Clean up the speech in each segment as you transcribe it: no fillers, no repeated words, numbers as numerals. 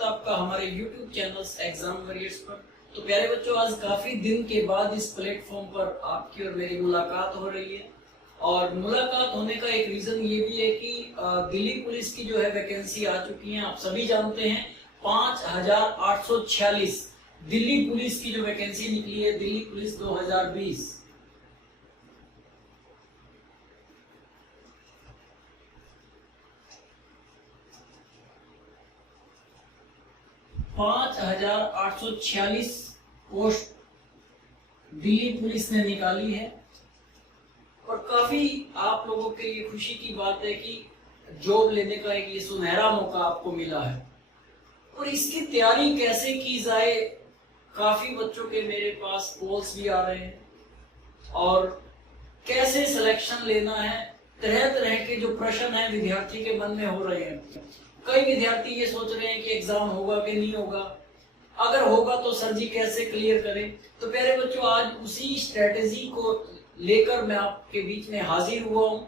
स्वागत है आपका हमारे YouTube चैनल एग्जाम वॉरियर्स पर। तो प्यारे बच्चों, आज काफी दिन के बाद इस प्लेटफॉर्म पर आपकी और मेरी मुलाकात हो रही है। और मुलाकात होने का एक रीजन ये भी है कि दिल्ली पुलिस की जो है वैकेंसी आ चुकी है। आप सभी जानते हैं 5846 दिल्ली पुलिस की जो वैकेंसी निकली है, Delhi police 2020। 5846 post Delhi police ने निकाली है। और काफी आप लोगों के लिए खुशी की बात है कि जॉब लेने का एक ये सुनहरा मौका आपको मिला है। और इसकी तैयारी कैसे की जाए, काफी बच्चों के मेरे पास कॉल्स भी आ रहे हैं। और कैसे सिलेक्शन लेना है, तरह तरह के जो प्रश्न है विद्यार्थी के मन में हो रहे हैं। कई विद्यार्थी ये सोच रहे हैं कि एग्जाम होगा कि नहीं होगा, अगर होगा तो सर जी कैसे क्लियर करें। तो प्यारे बच्चों, आज उसी स्ट्रेटेजी को लेकर मैं आपके बीच में हाजिर हुआ हूं।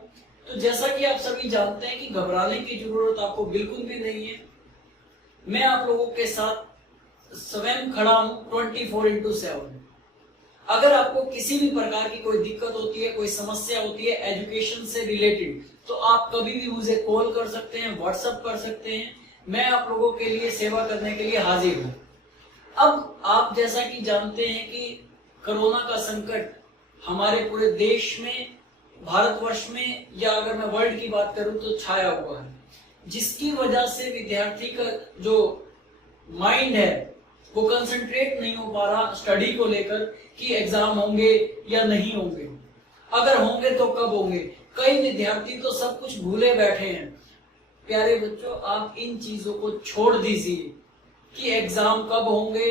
तो जैसा कि आप सभी जानते हैं कि घबराने की जरूरत आपको बिल्कुल भी नहीं है। मैं आप लोगों के साथ स्वयं खड़ा हूं 24/7। अगर आपको किसी भी प्रकार की कोई दिक्कत होती है, कोई समस्या होती है एजुकेशन से रिलेटेड, तो आप कभी भी मुझे कॉल कर सकते हैं, व्हाट्सएप कर सकते हैं। मैं आप लोगों के लिए सेवा करने के लिए हाजिर हूं। अब आप जैसा कि जानते हैं कि कोरोना का संकट हमारे पूरे देश में, भारतवर्ष में, या अगर मैं वर्ल्ड की बात करूं तो छाया हुआ है, जिसकी वजह से विद्यार्थी का जो माइंड है वो कंसंट्रेट नहीं हो पा रहा स्टडी को लेकर कि एग्जाम होंगे या नहीं होंगे, अगर होंगे तो कब होंगे। कई विद्यार्थी तो सब कुछ भूले बैठे हैं। प्यारे बच्चों, आप इन चीजों को छोड़ दीजिए कि एग्जाम कब होंगे,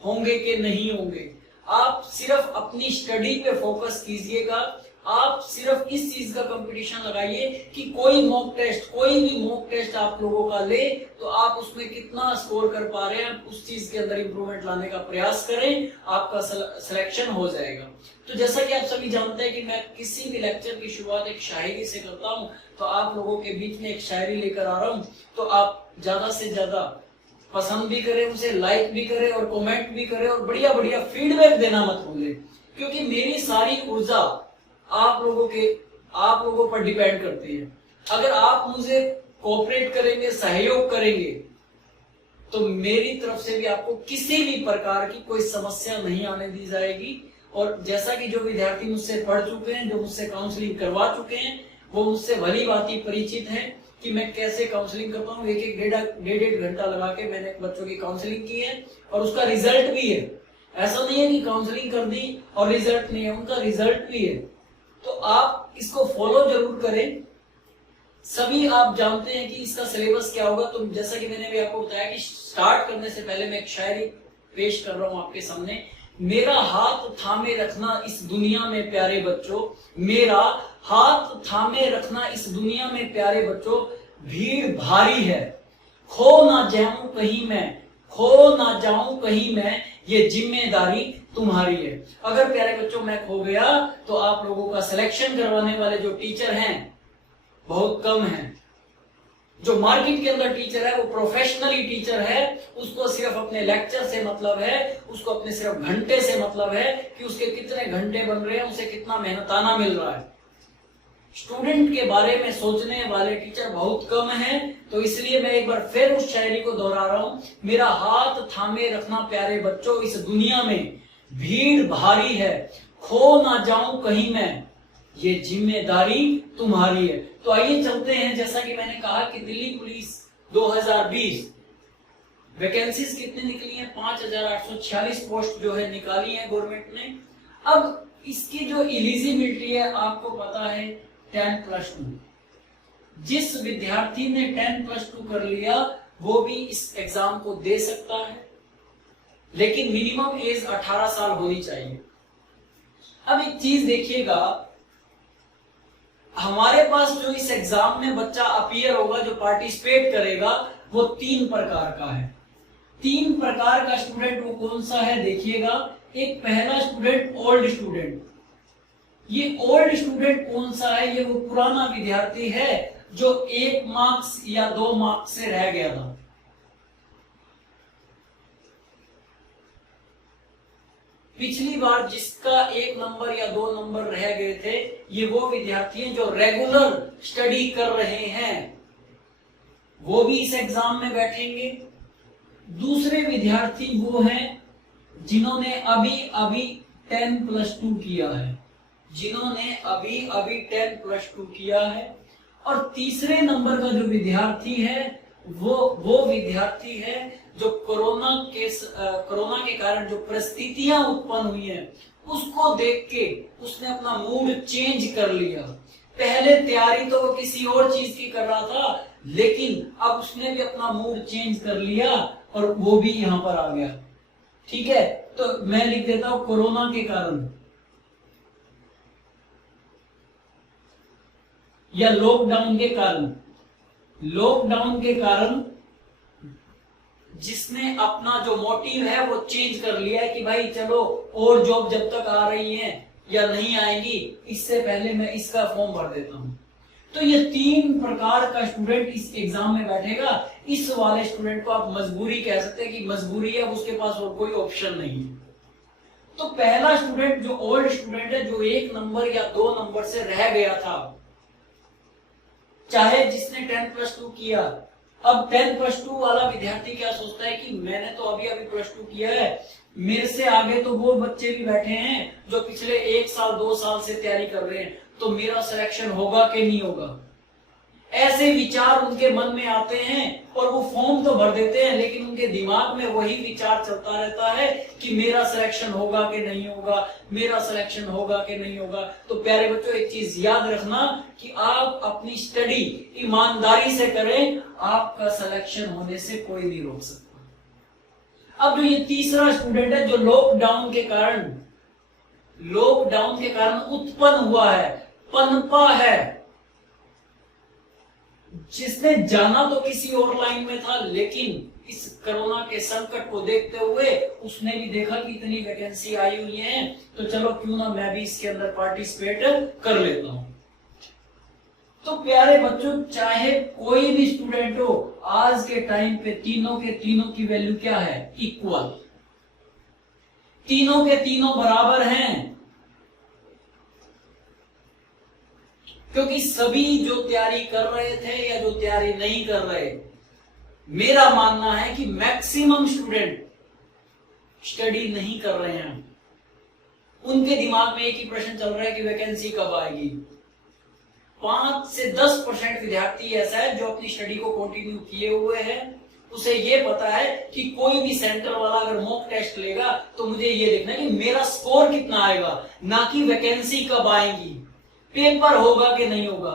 होंगे कि नहीं होंगे। आप सिर्फ अपनी स्टडी पे फोकस कीजिएगा। आप सिर्फ इस चीज का कंपटीशन लगाइए कि कोई मॉक टेस्ट, कोई भी मॉक टेस्ट आप लोगों का ले तो आप उसमें कितना स्कोर कर पा रहे हैं, उस चीज के अंदर इंप्रूवमेंट लाने का प्रयास करें, आपका सिलेक्शन हो जाएगा। तो जैसा कि आप सभी जानते हैं कि मैं किसी भी लेक्चर की शुरुआत एक शायरी से करता हूं, तो आप लोगों के बीच में एक शायरी लेकर आ रहा हूं। तो आप ज्यादा से ज्यादा पसंद भी करें, उसे लाइक भी करें और कमेंट भी करें और बढ़िया बढ़िया फीडबैक देना मत भूलें, क्योंकि मेरी सारी ऊर्जा आप लोगों पर डिपेंड करती है। अगर आप मुझे कोऑपरेट करेंगे, सहयोग करेंगे, तो मेरी तरफ से भी आपको किसी भी प्रकार की कोई समस्या नहीं आने दी जाएगी। और जैसा कि जो विद्यार्थी मुझसे पढ़ चुके हैं, जो मुझसे काउंसलिंग करवा चुके हैं, वो मुझसे भली भांति परिचित हैं कि मैं कैसे काउंसलिंग करता हूँ। एक डेढ़ घंटा लगा के मैंने बच्चों की काउंसलिंग की है और उसका रिजल्ट भी है। ऐसा नहीं है कि काउंसलिंग कर दी और रिजल्ट नहीं है, उनका रिजल्ट भी है। तो आप इसको फॉलो जरूर करें। सभी आप जानते हैं कि इसका सिलेबस क्या होगा। तो जैसा कि मैंने भी आपको बताया कि स्टार्ट करने से पहले मैं एक शायरी पेश कर रहा हूं आपके सामने। मेरा हाथ थामे रखना इस दुनिया में प्यारे बच्चों, मेरा हाथ थामे रखना इस दुनिया में प्यारे बच्चों, भीड़ भारी है, खो ना जाऊं कहीं मैं, खो ना जाऊं कहीं मैं, ये जिम्मेदारी तुम्हारी है। अगर प्यारे बच्चों मैं खो गया तो आप लोगों का सिलेक्शन करवाने वाले जो टीचर हैं बहुत कम हैं। जो मार्केट के अंदर टीचर है वो प्रोफेशनली टीचर है, उसको सिर्फ अपने लेक्चर से मतलब है, उसको अपने सिर्फ घंटे से मतलब है कि उसके कितने घंटे बन रहे हैं, उसे कितना मेहनताना मिल रहा है। स्टूडेंट के बारे में सोचने वाले टीचर बहुत कम हैं। तो इसलिए मैं एक बार फिर उस शायरी को दोहरा रहा हूं। मेरा हाथ थामे रखना प्यारे बच्चों, इस दुनिया में भीड़ भारी है, खो ना जाऊं कहीं मैं, ये जिम्मेदारी तुम्हारी है। तो आइए चलते हैं। जैसा कि मैंने कहा कि दिल्ली पुलिस 2020 वैकेंसीज कितनी निकली हैं, 5846 पोस्ट जो है निकाली है गवर्नमेंट ने। अब इसकी जो एलिजिबिलिटी है आपको पता है 10+2। जिस विद्यार्थी ने 10+2 कर लिया वो भी इस एग्जाम को दे सकता है, लेकिन मिनिमम एज 18 साल होनी चाहिए। अब एक चीज देखिएगा, हमारे पास जो इस एग्जाम में बच्चा अपीयर होगा, जो पार्टिसिपेट करेगा, वो 3 प्रकार का है। 3 प्रकार का स्टूडेंट वो कौन सा है देखिएगा। एक पहला स्टूडेंट ओल्ड स्टूडेंट। ये ओल्ड स्टूडेंट कौन सा है, ये वो पुराना विद्यार्थी है जो 1 मार्क्स या 2 मार्क्स से रह गया था। पिछली बार जिसका 1 नंबर या 2 नंबर रह गए थे, ये वो विद्यार्थी हैं जो रेगुलर स्टडी कर रहे हैं, वो भी इस एग्जाम में बैठेंगे। दूसरे विद्यार्थी वो हैं जिन्होंने अभी अभी 10+2 किया है, जिन्होंने अभी अभी 10+2 किया है। और तीसरे नंबर का जो विद्यार्थी है वो विद्यार्थी है जो कोरोना के कारण जो परिस्थितियां उत्पन्न हुई हैं उसको देख के उसने अपना मूड चेंज कर लिया। पहले तैयारी तो वो किसी और चीज की कर रहा था, लेकिन अब उसने भी अपना मूड चेंज कर लिया और वो भी यहां पर आ गया। ठीक है, तो मैं लिख देता हूं कोरोना के कारण या लॉकडाउन के कारण। लॉकडाउन के कारण जिसने अपना जो मोटिव है वो चेंज कर लिया है कि भाई चलो और जॉब जब तक आ रही है या नहीं आएगी, इससे पहले मैं इसका फॉर्म भर देता हूं। तो ये 3 प्रकार का स्टूडेंट इस एग्जाम में बैठेगा। इस वाले स्टूडेंट को आप मजबूरी कह सकते हैं कि मजबूरी है, उसके पास और कोई ऑप्शन नहीं है। तो पहला स्टूडेंट जो ओल्ड स्टूडेंट है, जो 1 नंबर या 2 नंबर से रह गया था, चाहे जिसने 10+2 किया। अब 10+2 वाला विद्यार्थी क्या सोचता है कि मैंने तो अभी अभी +2 किया है, मेरे से आगे तो वो बच्चे भी बैठे हैं जो पिछले 1 साल 2 साल से तैयारी कर रहे हैं, तो मेरा सिलेक्शन होगा कि नहीं होगा। ऐसे विचार उनके मन में आते हैं और वो फॉर्म तो भर देते हैं, लेकिन उनके दिमाग में वही विचार चलता रहता है कि मेरा सिलेक्शन होगा कि नहीं होगा, मेरा सिलेक्शन होगा कि नहीं होगा। तो प्यारे बच्चों, एक चीज याद रखना कि आप अपनी स्टडी ईमानदारी से करें, आपका सिलेक्शन होने से कोई नहीं रोक सकता। अब जो ये तीसरा स्टूडेंट है जो लॉकडाउन के कारण उत्पन्न हुआ है, पनपा है, जिसने जाना तो किसी और लाइन में था, लेकिन इस कोरोना के संकट को देखते हुए उसने भी देखा कि इतनी वैकेंसी आई हुई है, तो चलो क्यों ना मैं भी इसके अंदर पार्टिसिपेट कर लेता हूं। तो प्यारे बच्चों, चाहे कोई भी स्टूडेंट हो, आज के टाइम पे तीनों के तीनों की वैल्यू क्या है? इक्वल। तीनों के तीनों बराबर हैं, क्योंकि सभी जो तैयारी कर रहे थे या जो तैयारी नहीं कर रहे, मेरा मानना है कि मैक्सिमम स्टूडेंट स्टडी नहीं कर रहे हैं। उनके दिमाग में एक ही प्रश्न चल रहा है कि वैकेंसी कब आएगी। 5 से 10% विद्यार्थी ऐसा है जो अपनी स्टडी को कंटिन्यू किए हुए हैं। उसे ये पता है कि कोई भी सेंटर वाला अगर मॉक टेस्ट लेगा तो मुझे ये देखना है कि मेरा स्कोर कितना आएगा, ना कि वैकेंसी कब आएगी, पेपर होगा कि नहीं होगा।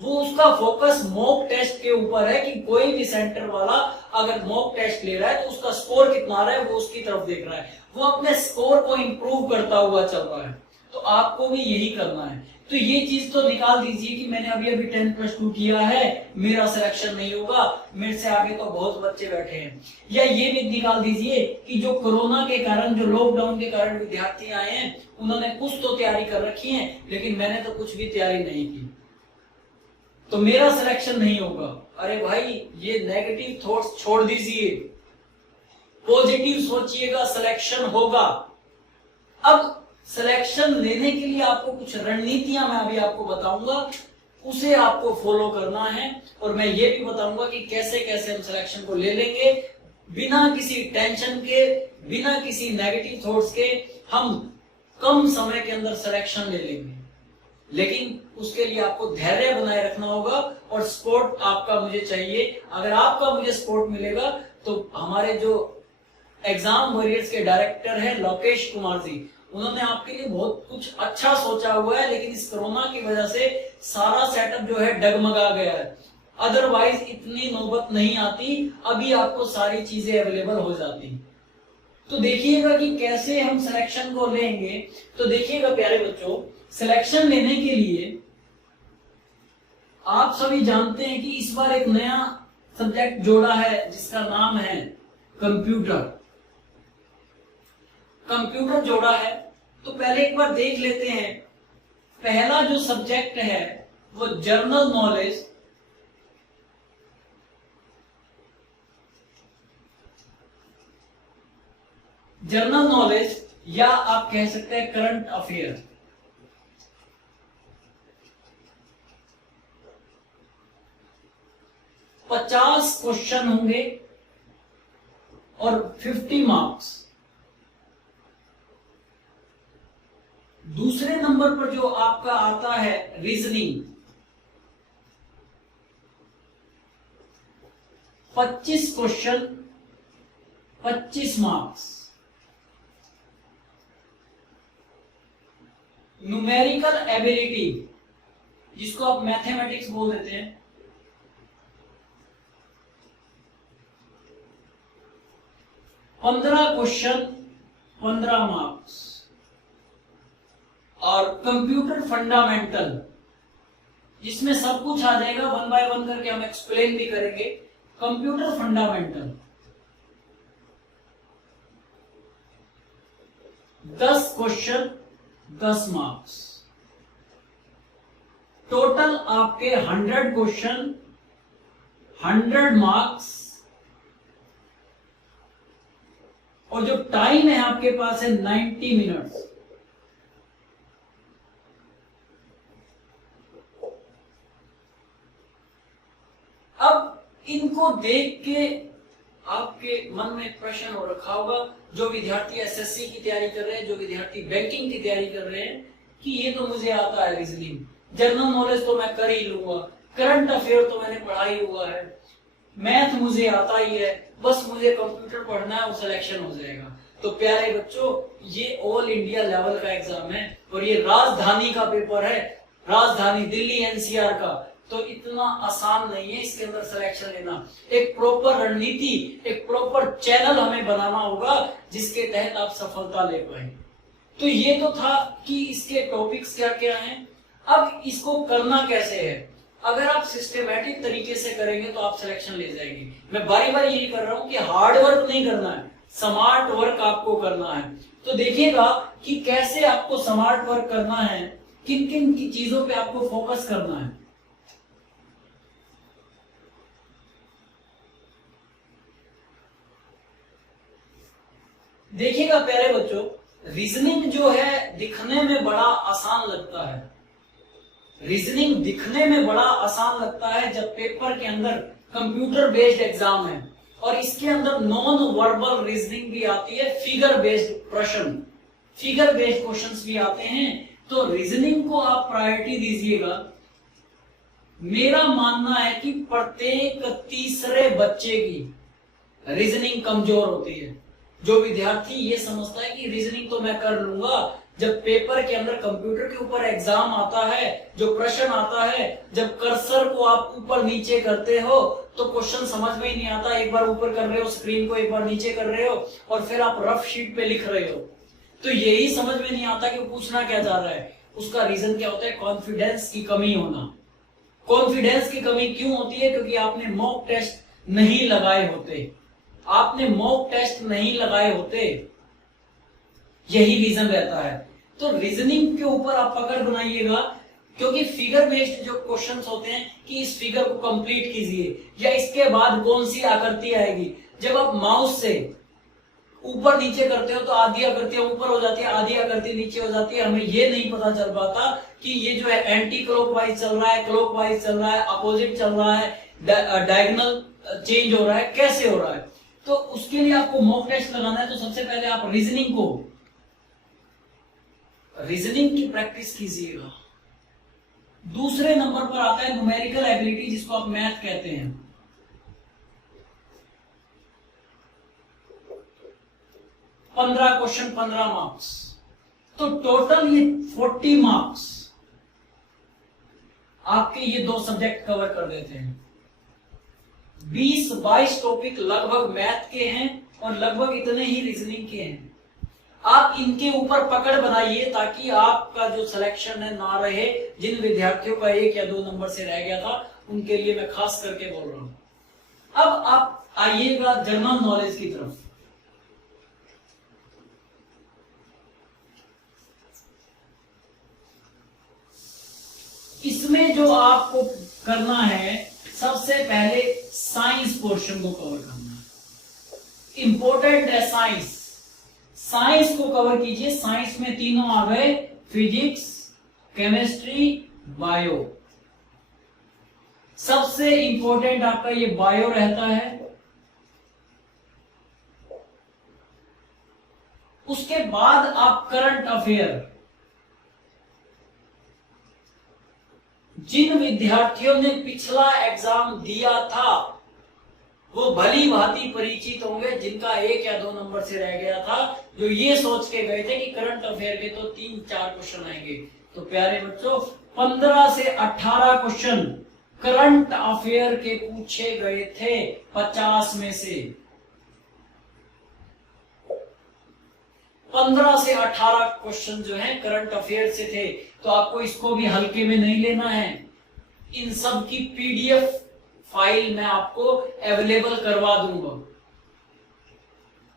वो उसका फोकस मॉक टेस्ट के ऊपर है कि कोई भी सेंटर वाला अगर मॉक टेस्ट ले रहा है तो उसका स्कोर कितना आ रहा है, वो उसकी तरफ देख रहा है, वो अपने स्कोर को इंप्रूव करता हुआ चल रहा है। तो आपको भी यही करना है। तो ये चीज तो निकाल दीजिए कि मैंने अभी अभी 10+2 किया है, मेरा सिलेक्शन नहीं होगा, मेरे से आगे तो बहुत बच्चे बैठे हैं। या ये भी निकाल दीजिए कि जो कोरोना के कारण, जो लॉकडाउन के कारण विद्यार्थी आए हैं, उन्होंने कुछ तो तैयारी कर रखी है, लेकिन मैंने तो कुछ भी तैयारी नहीं की, तो मेरा सिलेक्शन नहीं होगा। अरे भाई, ये नेगेटिव थॉट्स छोड़ दीजिए, पॉजिटिव सोचिएगा, सिलेक्शन होगा। अब सिलेक्शन लेने के लिए आपको कुछ रणनीतियां मैं अभी आपको बताऊंगा, उसे आपको फॉलो करना है। और मैं ये भी बताऊंगा कि कैसे कैसे हम सिलेक्शन को ले लेंगे बिना किसी टेंशन के, बिना किसी नेगेटिव थॉट्स के। हम कम समय के अंदर सिलेक्शन ले लेंगे, लेकिन उसके लिए आपको धैर्य बनाए रखना होगा और सपोर्ट आपका मुझे चाहिए। अगर आपका मुझे सपोर्ट मिलेगा तो हमारे जो एग्जाम वॉरियर्स के डायरेक्टर है लोकेश कुमार जी, उन्होंने आपके लिए बहुत कुछ अच्छा सोचा हुआ है, लेकिन इस कोरोना की वजह से सारा सेटअप जो है डगमगा गया है। अदरवाइज इतनी नौबत नहीं आती, अभी आपको सारी चीजें अवेलेबल हो जाती। तो देखिएगा कि कैसे हम सिलेक्शन को लेंगे। तो देखिएगा प्यारे बच्चों, सिलेक्शन लेने के लिए आप सभी जानते हैं कि इस बार एक नया सब्जेक्ट जोड़ा है जिसका नाम है कंप्यूटर। कंप्यूटर जोड़ा है, तो पहले एक बार देख लेते हैं। पहला जो सब्जेक्ट है वो जनरल नॉलेज, जनरल नॉलेज या आप कह सकते हैं करंट अफेयर। पचास क्वेश्चन होंगे और 50 मार्क्स। दूसरे नंबर पर जो आपका आता है reasoning, 25 question 25 marks. Numerical ability, जिसको आप मैथमेटिक्स बोल देते हैं, 15 क्वेश्चन 15 मार्क्स। और कंप्यूटर फंडामेंटल, जिसमें सब कुछ आ जाएगा, 1 बाय 1 करके हम एक्सप्लेन भी करेंगे। Computer fundamental 10 question 10 marks. Total आपके 100 क्वेश्चन 100 मार्क्स। और जो टाइम है आपके पास है 90 मिनट्स। अब इनको देख के आपके मन में एक प्रश्न हो रखा होगा, जो विद्यार्थी एसएससी की तैयारी कर रहे हैं, जो विद्यार्थी बैंकिंग की तैयारी कर रहे हैं, कि ये तो मुझे आता है रीजनिंग, जनरल नॉलेज तो मैं कर ही लूंगा, करंट अफेयर तो मैंने पढ़ा ही हुआ है, मैथ मुझे आता ही है, बस मुझे कंप्यूटर पढ़ना है और सिलेक्शन हो जाएगा। तो प्यारे बच्चों, ये ऑल इंडिया लेवल का एग्जाम है और ये राजधानी का पेपर है, राजधानी दिल्ली एनसीआर का। तो इतना आसान नहीं है इसके अंदर सिलेक्शन लेना। एक प्रॉपर रणनीति, एक प्रॉपर चैनल हमें बनाना होगा जिसके तहत आप सफलता ले पाए। तो ये तो था कि इसके टॉपिक्स क्या क्या हैं। अब इसको करना कैसे है। अगर आप सिस्टमैटिक तरीके से करेंगे तो आप सिलेक्शन ले जाएंगे। मैं बारी बारी यही कर रहा हूं कि हार्ड वर्क नहीं करना है, स्मार्ट वर्क आपको करना है। तो देखिएगा कि कैसे आपको स्मार्ट वर्क करना है, किन किन की चीजों पे आपको फोकस करना है। देखिएगा प्यारे बच्चों, रीजनिंग जो है दिखने में बड़ा आसान लगता है। रीजनिंग दिखने में बड़ा आसान लगता है जब पेपर के अंदर कंप्यूटर बेस्ड एग्जाम है और इसके अंदर नॉन वर्बल रीजनिंग भी आती है, फिगर बेस्ड प्रश्न, फिगर बेस्ड क्वेश्चंस भी आते हैं। तो रीजनिंग को आप प्रायोरिटी दीजिएगा। मेरा मानना है कि प्रत्येक तीसरे बच्चे की रीजनिंग कमजोर होती है। जो विद्यार्थी ये समझता है कि रीजनिंग तो मैं कर लूंगा, जब पेपर के अंदर कंप्यूटर के ऊपर एग्जाम आता है, जो प्रश्न आता है, जब कर्सर को आप ऊपर नीचे करते हो तो क्वेश्चन समझ में ही नहीं आता। एक बार ऊपर कर रहे हो स्क्रीन को, एक बार नीचे कर रहे हो और फिर आप रफ शीट पे लिख रहे हो, तो यही समझ में नहीं आता कि वो पूछना क्या चाह रहा है। उसका रीजन क्या होता है? कॉन्फिडेंस की कमी होना। कॉन्फिडेंस की कमी क्यों होती है? क्योंकि आपने मॉक टेस्ट नहीं लगाए होते, आपने मॉक टेस्ट नहीं लगाए होते, यही रीजन रहता है। तो रीजनिंग के ऊपर आप पकड़ बनाइएगा, क्योंकि फिगर बेस्ड जो क्वेश्चंस होते हैं कि इस फिगर को कंप्लीट कीजिए या इसके बाद कौन सी आकृति आएगी। जब आप माउस से ऊपर नीचे करते हो तो आधी आकृतियां ऊपर हो जाती है, आधी आकृति नीचे हो जाती है। हमें ये नहीं पता चल पाता कि ये जो है एंटी क्लॉकवाइज चल रहा है, क्लॉकवाइज चल रहा है, अपोजिट चल रहा है, डायगोनल चेंज हो रहा है, कैसे हो रहा है। तो उसके लिए आपको मॉक टेस्ट लगाना है। तो सबसे पहले आप रीजनिंग की प्रैक्टिस कीजिएगा। दूसरे नंबर पर आता है न्यूमेरिकल एबिलिटी, जिसको आप मैथ कहते हैं। पंद्रह क्वेश्चन 15 मार्क्स, तो टोटल ये 40 मार्क्स आपके ये दो सब्जेक्ट कवर कर देते हैं। 20-22 टॉपिक लगभग मैथ के हैं और लगभग इतने ही रीजनिंग के हैं। आप इनके ऊपर पकड़ बनाइए ताकि आपका जो सिलेक्शन है ना रहे। जिन विद्यार्थियों का 1 या 2 नंबर से रह गया था उनके लिए मैं खास करके बोल रहा हूं। अब आप आइएगा जनरल नॉलेज की तरफ। इसमें जो आपको करना है, सबसे पहले साइंस पोर्शन को कवर करना है। इंपॉर्टेंट है साइंस। साइंस को कवर कीजिए। साइंस में तीनों आ गए, फिजिक्स, केमिस्ट्री, बायो। सबसे इंपॉर्टेंट आपका ये बायो रहता है। उसके बाद आप करंट अफेयर, जिन विद्यार्थियों ने पिछला एग्जाम दिया था वो भली भांति परिचित होंगे, जिनका 1 या 2 नंबर से रह गया था, जो ये सोच के गए थे कि करंट अफेयर के तो 3-4 क्वेश्चन आएंगे। तो प्यारे बच्चों, 15 से 18 क्वेश्चन करंट अफेयर के पूछे गए थे 50 में से। 15 से 18 क्वेश्चन जो है करंट अफेयर से थे। तो आपको इसको भी हल्के में नहीं लेना है। इन सब की पीडीएफ फाइल मैं आपको अवेलेबल करवा दूंगा।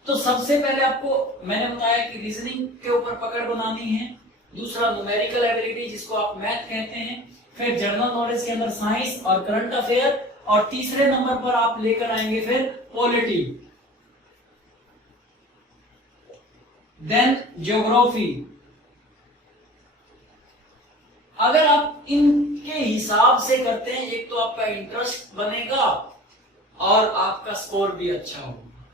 तो सबसे पहले आपको मैंने बताया कि रीजनिंग के ऊपर पकड़ बनानी है, दूसरा न्यूमेरिकल एबिलिटी जिसको आप मैथ कहते हैं, फिर जनरल नॉलेज के अंदर साइंस और करंट अफेयर, और तीसरे नंबर पर आप लेकर आएंगे फिर पॉलिटी, देन ज्योग्राफी। अगर आप इनके हिसाब से करते हैं, एक तो आपका इंटरेस्ट बनेगा और आपका स्कोर भी अच्छा होगा,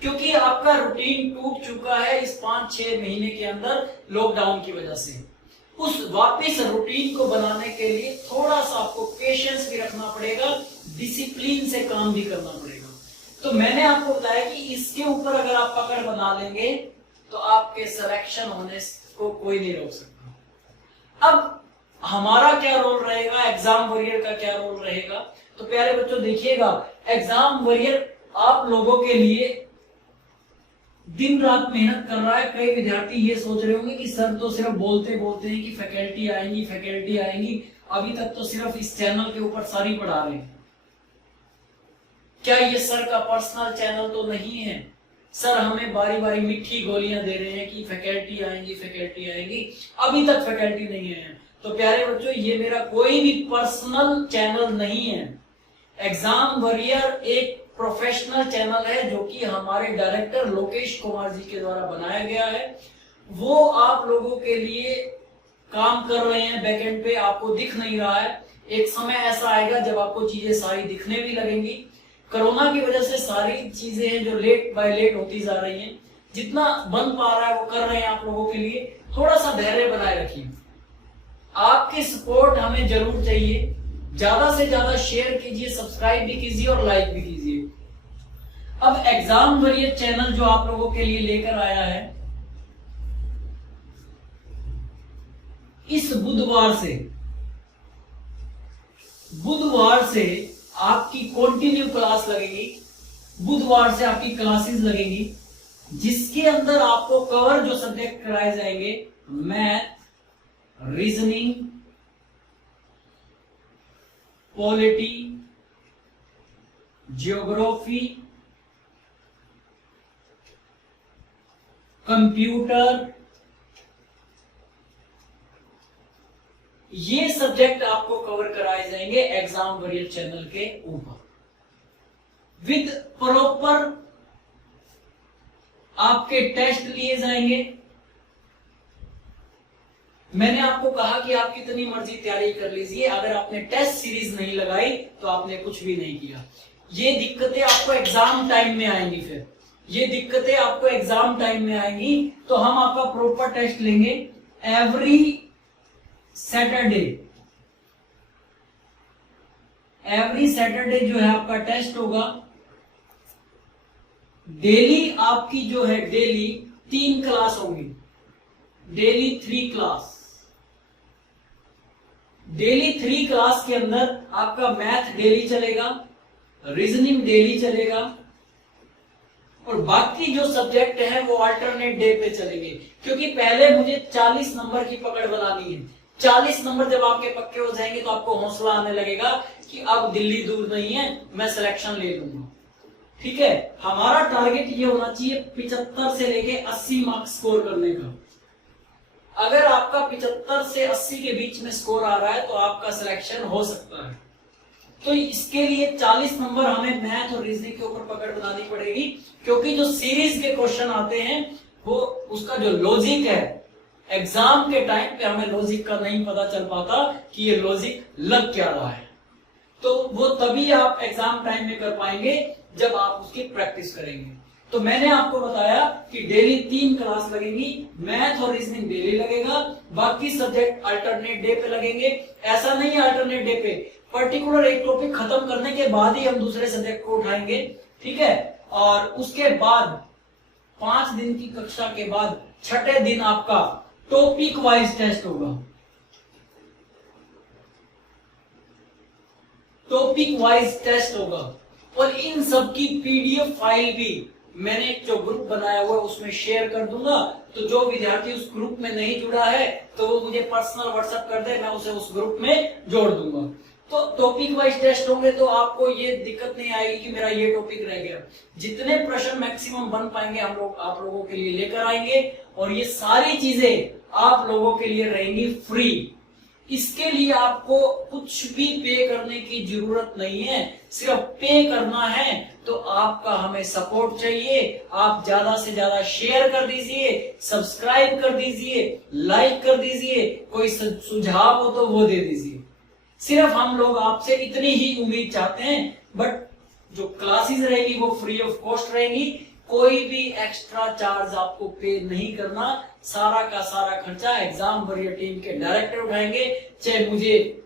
क्योंकि आपका रूटीन टूट चुका है इस 5-6 महीने के अंदर लॉकडाउन की वजह से। उस वापस रूटीन को बनाने के लिए थोड़ा सा आपको पेशेंस भी रखना पड़ेगा, डिसिप्लिन से काम भी करना पड़ेगा। तो मैंने आपको बताया कि इसके ऊपर अगर आप पकड़ बना लेंगे तो आपके सिलेक्शन होने को कोई नहीं रोक सकता। अब हमारा क्या रोल रहेगा, एग्जाम वॉरियर का क्या रोल रहेगा? तो प्यारे बच्चों देखिएगा, एग्जाम वॉरियर आप लोगों के लिए दिन रात मेहनत कर रहा है। कई विद्यार्थी ये सोच रहे होंगे कि सर तो सिर्फ बोलते बोलते हैं कि फैकल्टी आएंगी फैकल्टी आएंगी, अभी तक तो सिर्फ इस चैनल के ऊपर सर ही पढ़ा रहे हैं। क्या ये सर का पर्सनल चैनल तो नहीं है? सर हमें बारी बारी मीठी गोलियां दे रहे हैं कि फैकल्टी आएंगी फैकल्टी आएंगी, अभी तक फैकल्टी नहीं है। तो प्यारे बच्चों, ये मेरा कोई भी पर्सनल चैनल नहीं है। एग्जाम वॉरियर एक प्रोफेशनल चैनल है जो कि हमारे डायरेक्टर लोकेश कुमार जी के द्वारा बनाया गया है। वो आप लोगों के लिए काम कर रहे हैं बैकएंड पे, आपको दिख नहीं रहा है। एक समय ऐसा आएगा जब आपको चीजें सारी दिखने भी लगेंगी। कोरोना की वजह से सारी चीजें हैं जो लेट बाय लेट होती जा रही हैं। जितना बन पा रहा है वो कर रहे हैं आप लोगों के लिए। थोड़ा सा धैर्य बनाए रखिए, आपकी सपोर्ट हमें जरूर चाहिए। ज्यादा से ज्यादा शेयर कीजिए, सब्सक्राइब भी कीजिए और लाइक भी कीजिए। अब एग्जाम वॉरियर चैनल जो आप लोगों के लिए लेकर आया है, इस बुधवार से आपकी कंटिन्यू क्लास लगेगी। बुधवार से आपकी क्लासेस लगेंगी, जिसके अंदर आपको कवर जो सब्जेक्ट कराए जाएंगे, math, reasoning, polity, geography, computer, ये सब्जेक्ट आपको कवर कराए जाएंगे एग्जाम वॉरियर चैनल के ऊपर विद प्रॉपर। आपके टेस्ट लिए जाएंगे। मैंने आपको कहा कि आप कितनी मर्जी तैयारी कर लीजिए, अगर आपने टेस्ट सीरीज नहीं लगाई तो आपने कुछ भी नहीं किया। ये दिक्कतें आपको एग्जाम टाइम में आएंगी। फिर ये दिक्कतें आपको एग्जाम टाइम में आएंगी तो हम आपका प्रॉपर टेस्ट लेंगे एवरी सैटरडे जो है आपका टेस्ट होगा। डेली आपकी जो है डेली 3 क्लास होंगी, डेली 3 क्लास। डेली 3 क्लास के अंदर आपका मैथ डेली चलेगा, रीजनिंग डेली चलेगा, और बाकी जो सब्जेक्ट है वो अल्टरनेट डे पे चलेंगे। क्योंकि पहले मुझे 40 नंबर की पकड़ बनानी है। 40 नंबर जब आपके पक्के हो जाएंगे तो आपको हौसला आने लगेगा कि अब दिल्ली दूर नहीं है, मैं सिलेक्शन ले लूंगा। ठीक है, हमारा टारगेट ये होना चाहिए 75 से लेके 80 मार्क्स स्कोर करने का। अगर आपका 75 से 80 के बीच में स्कोर आ रहा है तो आपका सिलेक्शन हो सकता है। तो इसके लिए 40 नंबर हमें मैथ और रीजनिंग के ऊपर पकड़ बनानी पड़ेगी, क्योंकि जो सीरीज के क्वेश्चन आते हैं वो उसका जो लॉजिक है, एग्जाम के टाइम पे हमें लॉजिक का नहीं पता चल पाता कि ये लॉजिक लग क्या रहा है। तो वो तभी आप एग्जाम टाइम में कर पाएंगे जब आप उसकी प्रैक्टिस करेंगे। तो मैंने आपको बताया कि डेली 3 क्लास लगेंगी, मैथ और रीजनिंग डेली लगेगा, बाकी सब्जेक्ट अल्टरनेट डे पे लगेंगे। ऐसा नहीं है अल्टरनेट डे पे, पर्टिकुलर एक टॉपिक खत्म करने के बाद ही हम दूसरे सब्जेक्ट को उठाएंगे, ठीक है। और उसके बाद 5 दिन की कक्षा के बाद छठे दिन आपका टॉपिक वाइज टेस्ट होगा। टॉपिक वाइज टेस्ट होगा और इन सब की पीडीएफ फाइल भी मैंने जो ग्रुप बनाया हुआ है उसमें शेयर कर दूंगा। तो जो विद्यार्थी उस ग्रुप में नहीं जुड़ा है तो वो मुझे पर्सनल व्हाट्सएप कर दे, मैं उसे उस ग्रुप में जोड़ दूंगा। तो टॉपिक वाइज टेस्ट होंगे तो आपको ये दिक्कत नहीं आएगी कि मेरा ये टॉपिक रह गया। जितने प्रश्न मैक्सिमम बन पाएंगे हम लोग आप लोगों के लिए लेकर आएंगे और ये सारी चीजें आप लोगों के लिए रहेंगी फ्री। इसके लिए आपको कुछ भी पे करने की जरूरत नहीं है, सिर्फ पे करना है तो आपका हमें सपोर्ट चाहिए। आप ज्यादा से ज्यादा शेयर कर दीजिए, सब्सक्राइब कर दीजिए, लाइक कर दीजिए, कोई सुझाव हो तो वो दे दीजिए। सिर्फ हम लोग आपसे इतनी ही उम्मीद चाहते हैं। बट जो क्लासेस रहेगी वो फ्री ऑफ कॉस्ट रहेगी, कोई भी एक्स्ट्रा चार्ज आपको पे नहीं करना। सारा का सारा खर्चा एग्जाम वॉरियर टीम के डायरेक्टर उठाएंगे। चाहे मुझे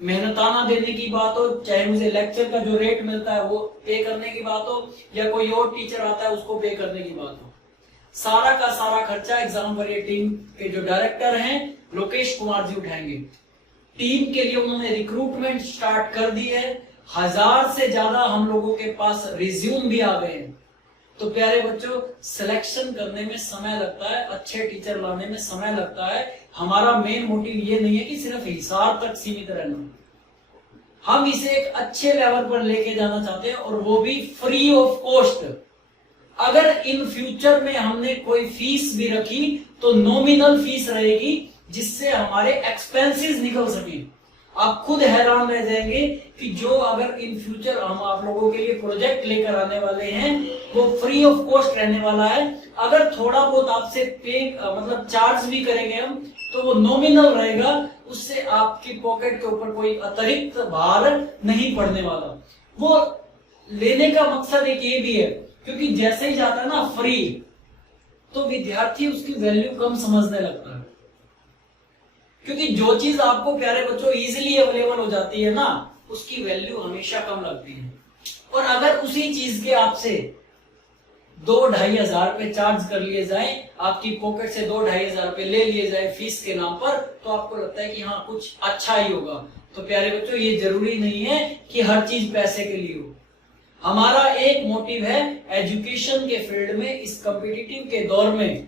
मेहनताना देने की बात हो, चाहे मुझे लेक्चर का जो रेट मिलता है वो पे करने की बात हो, या कोई और टीचर आता है उसको पे करने की बात हो, सारा का सारा खर्चा एग्जाम वॉरियर टीम के जो डायरेक्टर हैं लोकेश कुमार जी उठाएंगे। टीम के लिए उन्होंने रिक्रूटमेंट स्टार्ट कर दी है। 1000 से ज्यादा हम लोगों के पास रिज्यूम भी आ गए हैं। तो प्यारे बच्चों, सिलेक्शन करने में समय लगता है, अच्छे टीचर लाने में समय लगता है। हमारा मेन मोटिव ये नहीं है कि सिर्फ हिसाब तक सीमित रहना, हम इसे एक अच्छे लेवल पर लेके जाना चाहते हैं और वो भी फ्री ऑफ कॉस्ट। अगर इन फ्यूचर में हमने कोई फीस भी रखी तो नॉमिनल फीस रहेगी जिससे हमारे एक्सपेंसेस निकल सके। आप खुद हैरान रह जाएंगे कि जो अगर इन फ्यूचर हम आप लोगों के लिए प्रोजेक्ट लेकर आने वाले हैं वो फ्री ऑफ कॉस्ट रहने वाला है। अगर थोड़ा बहुत आपसे पे मतलब चार्ज भी करेंगे हम तो वो नॉमिनल रहेगा, उससे आपकी पॉकेट के ऊपर कोई अतिरिक्त भार नहीं पड़ने वाला। वो लेने का मकसद एक ये भी है क्योंकि जैसे ही जाता है ना फ्री तो विद्यार्थी उसकी वैल्यू कम समझने लगता है। क्योंकि जो चीज आपको प्यारे बच्चों इजीली अवेलेबल हो जाती है ना उसकी वैल्यू हमेशा कम लगती है। और अगर उसी चीज के आपसे 2-2.5 हजार रुपए चार्ज कर लिए जाए, आपकी पॉकेट से 2-2.5 हजार रुपए ले लिए जाए फीस के नाम पर, तो आपको लगता है कि हाँ कुछ अच्छा ही होगा। तो प्यारे बच्चों ये जरूरी नहीं है कि हर चीज पैसे के लिए हो। हमारा एक मोटिव है एजुकेशन के फील्ड में इस कॉम्पिटिटिव के दौर में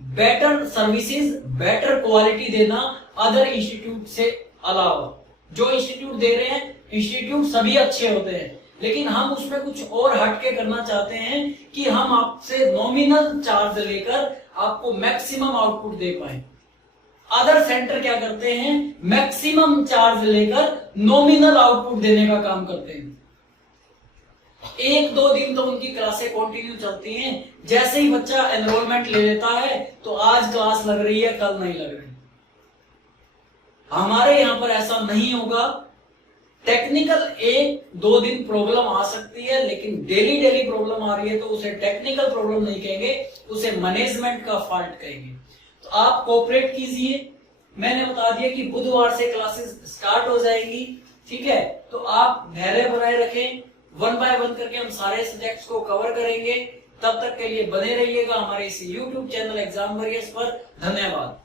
बेटर सर्विसेज, बेटर क्वालिटी देना अदर इंस्टीट्यूट से अलावा। जो इंस्टीट्यूट दे रहे हैं इंस्टीट्यूट सभी अच्छे होते हैं, लेकिन हम उसमें कुछ और हटके करना चाहते हैं कि हम आपसे नॉमिनल चार्ज लेकर आपको मैक्सिमम आउटपुट दे पाए। अदर सेंटर क्या करते हैं, मैक्सिमम चार्ज लेकर नॉमिनल आउटपुट देने का काम करते हैं। 1-2 दिन तो उनकी क्लासें कंटिन्यू चलती हैं, जैसे ही बच्चा एनरोलमेंट ले लेता है तो आज क्लास लग रही है कल नहीं लग रही। हमारे यहां पर ऐसा नहीं होगा। टेक्निकल 1-2 दिन प्रॉब्लम आ सकती है, लेकिन डेली प्रॉब्लम आ रही है तो उसे टेक्निकल प्रॉब्लम नहीं कहेंगे, उसे मैनेजमेंट का फॉल्ट कहेंगे। तो आप कोऑपरेट कीजिए। मैंने बता दिया कि बुधवार से क्लासेस स्टार्ट हो जाएंगी, ठीक है। तो आप धैर्य बनाए रखें, 1 बाय 1 करके हम सारे सब्जेक्ट्स को कवर करेंगे। तब तक के लिए बने रहिएगा हमारे इस YouTube चैनल एग्जाम वॉरियर्स पर। धन्यवाद।